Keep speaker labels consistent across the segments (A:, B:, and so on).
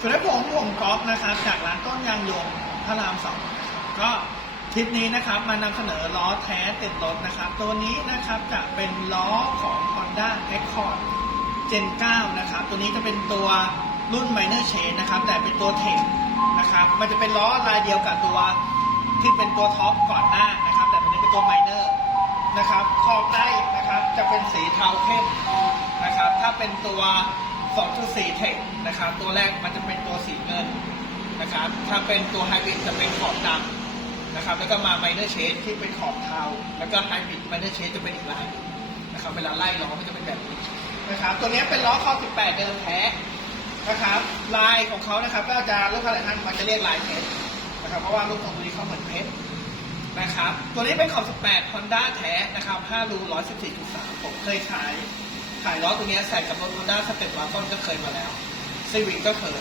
A: สวัสดีผมผมกอล์ฟนะครับจากร้านต้นยางยงพระรามสองก็คลิปนี้นะครับมานำเสนอล้อแท้ติดรถนะครับ ตัวนี้นะครับจะเป็นล้อของ Honda Accord Gen 9 นะครับ ตัวนี้จะเป็นตัวรุ่น Minor Chain นะครับ แต่เป็นตัวเทคนะครับ มันจะเป็นล้อลายเดียวกับตัวที่เป็นตัวท็อปก่อนหน้านะครับ แต่ตัวนี้เป็นตัว Minor นะครับขอบในนะครับจะเป็นสีเทาเข้มนะครับ ถ้าเป็นตัว 2.4 Tech นะครับ ตัวแรกมันจะเป็นตัวสีเงินนะครับ ถ้าเป็นตัวไฮบริดจะเป็นขอบดำนะครับ แล้วก็มา Minor Shade ที่เป็นขอบเทา แล้วก็ไฮบริด Minor Shade จะเป็นอีกลายนะครับ เวลาไล่ล้อมันจะเป็นแบบนี้นะครับ ตัวนี้เป็นล้อคอ18 เดิมแท้นะครับ ลายของเขานะครับ ก็จะลูกค้าหลายท่านมันจะเรียกลายเพชรนะครับ เพราะว่าลูกของตัวนี้เขาเหมือนเพชรนะครับ ตัวนี้เป็นขอบ18 Honda แท้นะครับ5รู114.3ผมเคยขาย ขายล้อตัวนี้ใส่กับรถ Honda สเต็ปวาต้นก็เคยมาแล้วซีวิกก็เคย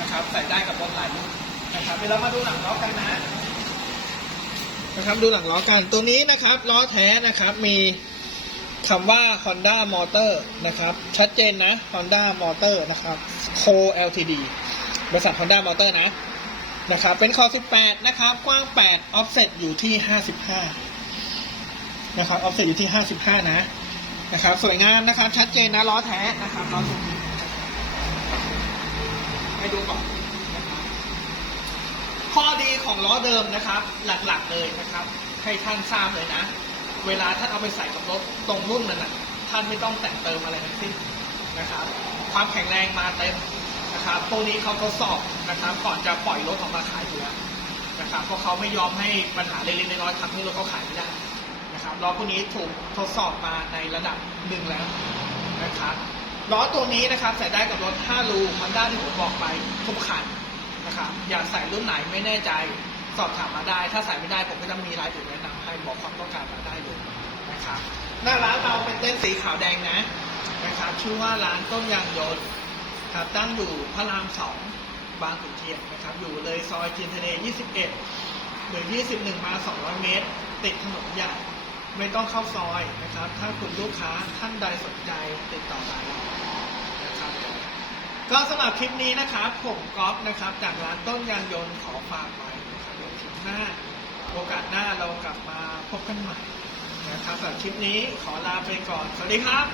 A: นะครับใส่ได้กับรถหลายรุ่นนะครับเดี๋ยวเรามาดูหลังล้อกันนะนะครับดูหลังล้อกันตัวนี้นะครับล้อแท้นะครับมีคำว่า Honda Motor นะครับ ชัดเจนนะ Honda Motor นะครับ Co Ltd บริษัท Honda Motor นะนะครับ เป็นคอ18 นะครับ กว้าง 8 offset อยู่ที่ 55 นะครับ offset อยู่ที่ 55 นะ นะครับ สวยงามนะครับ ชัดเจนนะล้อแท้นะครับล้อตรงนี้ให้ดูก่อนข้อดีของล้อเดิมนะครับ หลักๆเลยนะครับ ให้ท่านทราบเลยนะ เวลาท่านเอาไปใส่กับรถตรงรุ่นนั้นนะท่านไม่ต้องแต่งเติมอะไรทั้งสิ้นนะครับ ความแข็งแรงมาเต็มนะครับตัวนี้เขาทดสอบนะครับ ก่อนจะปล่อยรถออกมาขายอยู่แล้วนะครับเพราะเขาไม่ยอมให้ปัญหาเล็กๆน้อยๆทำให้รถเขาขายไม่ได้ นะครับล้อพวกนี้ถูกทดสอบมาในระดับหนึ่งแล้วนะครับล้อตัวนี้นะครับใส่ได้กับรถ5รูฮอนด้าที่ผมบอกไปทุกคันนะครับอยากใส่รุ่นไหนไม่แน่ใจสอบถามมาได้ ถ้าใส่ไม่ได้ผมก็จะมีรายอื่นแนะนำให้บอกความต้องการมาได้เลยนะครับหน้าร้านเราเป็นเต้นสีขาวแดงนะนะครับชื่อว่าร้านต้นยางยนต์ครับตั้งอยู่พระรามสองบางขุนเทียนนะครับ อยู่เลยซอยเทียนทะเล21หรือ 21 มา 200 เมตร ติดถนนใหญ่ ไม่ต้องเข้าซอยนะครับ ถ้าคุณลูกค้าท่านใดสนใจติดต่อมาได้นะครับก็สำหรับคลิปนี้นะครับผมก๊อฟนะครับ จากร้านต้นยางยนต์ขอฝากไว้นะครับเดี๋ยวคลิปหน้า โอกาสหน้าเรากลับมาพบกันใหม่นะครับสำหรับคลิปนี้ขอลาไปก่อน สวัสดีครับ